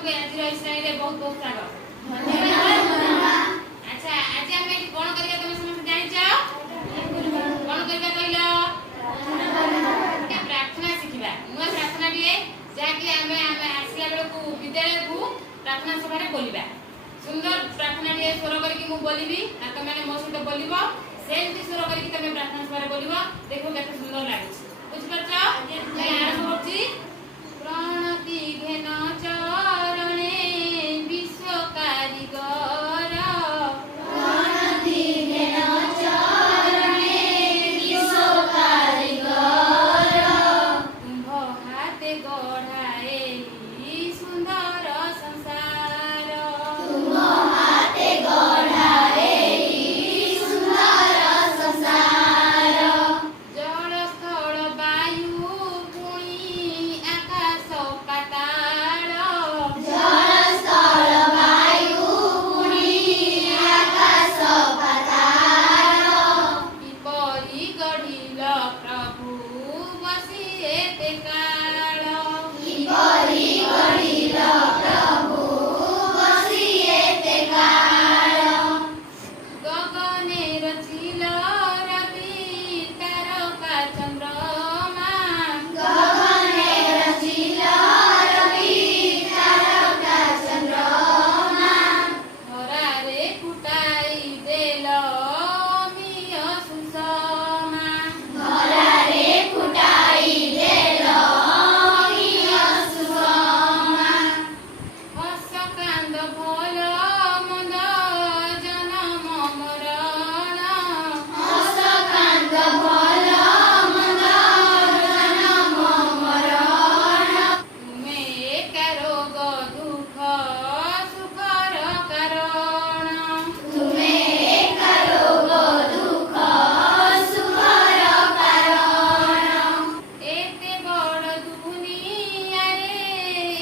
समस्त को आज श्रेणी रे बहुत बहुत स्वागत। धन्यवाद। अच्छा आज हम कोन करिया तुम समस्त जानि जाओ कोन करिया कहलो प्रार्थना शिखिबा नुआ प्रार्थना दिए जाके हमें आसिया बेले को विद्यालय को प्रार्थना सभा रे बोलिबा सुंदर प्रार्थना दिए स्वर करके मु बोलिबी आ तुम माने मो सहित बोलिबो सेमती स्वर करके तुम प्रार्थना सभा रे बोलिबो देखो केते सुंदर लागुଛି बुझ परछ आरंभ होची प्रणति घेन चरणे विश्व कारीगर प्रणति घेन चरणे विश्व कारीगर तुम्भ हाते गढ़ाए सुंदर संसार तुम्भ हाते गढ़ाए सुंदर संसार जल स्थल वायु पुणी आकाश पाताल जल स्थल वायु पुणी आकाश पाताल किपरि गढ़िल प्रभु बसी एते काल किपरि गढ़िल प्रभु बसी एते काल गगने रचिल रवि तारका चंद्रमा गगने रचिल रवि तारका चंद्रमा धरारे फुटाई देल मिय सुषमा धरारे फुटाई देल मिय सुषमा हस कांद भल मंद जनम मरण हस कांद भल मंद जनम मरण तुमे एका रोग दुख सुखर कारण तुमे एक रोग दुख सुखर कारण एते बड़ दुनिया रे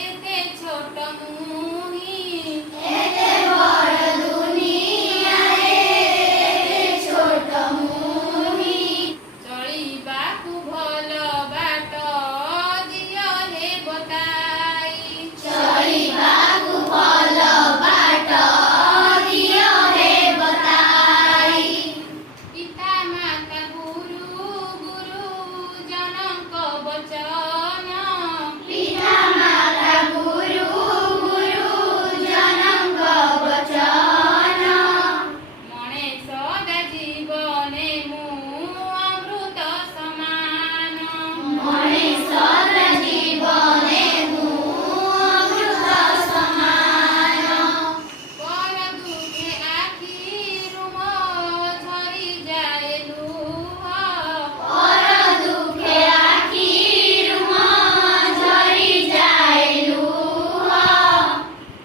एते छोट मुही एते बड़ दुनिया रे एते छोट मुही चलिबाकु भल बाट दियो हे बताई चलिबाकु भल बाट दियो हे बताई पिता माता गुरु जनक वचन पिता माता गुरु जनक वचन मणे सदा जीवने मु अमृत समान मनीष जीवने मु अमृत समान पर दुखे आखिरुम झरी जाए लुह और दुखे आखिरुम झरी जाए लुह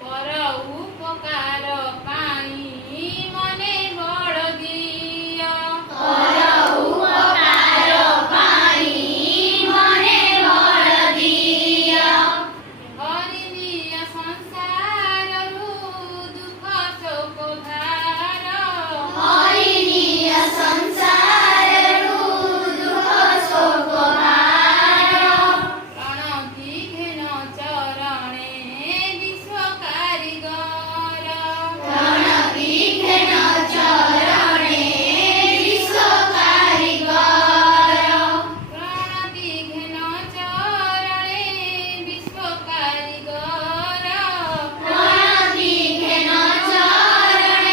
पर उपकार पाई मने बड़ दिय और उपकार पाई मने बड़ दिया हरिनिय संसाररु दुख शोक भार हरिणीय संसाररु दुख शोक भार प्रणति घेन चरणे विश्व कारीगर प्रणति घेन चरणे विश्व कारीगर प्रणति घेन चरणे विश्व कारीगर प्रणति घेन चरणे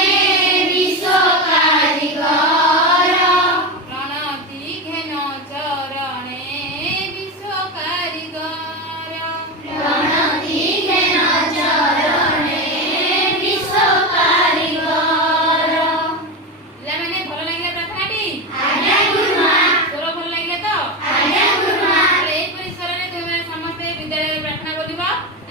विश्व कारीगर प्रणति घेन चरणे विश्व कारीगर प्रणति घेन चरणे विश्व कारीगर ପିଲାମାନେ ଭଲ ଲାଗିଲା ପ୍ରାର୍ଥନାଟି ଆଜ୍ଞା ଗୁରୁମା ସ୍ୱର ଭଲ ଲାଗିଲା ତ ଆଜ୍ଞା ଗୁରୁମା ତାହେଲେ ଏହିପରି ସ୍ୱରରେ ତୁମେ ସମସ୍ତେ ବିଦ୍ୟାଳୟରେ ପ୍ରାର୍ଥନା କରିବ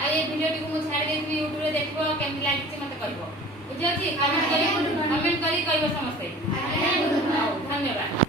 ଆଉ ଏ ଭିଡ଼ିଓଟିକୁ ମୁଁ ଛାଡ଼ି ଦେଇଥିବି ୟୁଟ୍ୟୁବରେ ଦେଖିବ କେମିତି ଲାଗିଛି ମୋତେ କହିବ ବୁଝିଅଛି କମେଣ୍ଟ କରି କହିବ ସମସ୍ତେ ଆଜ୍ଞା ଗୁରୁମା ହଉ ଧନ୍ୟବାଦ।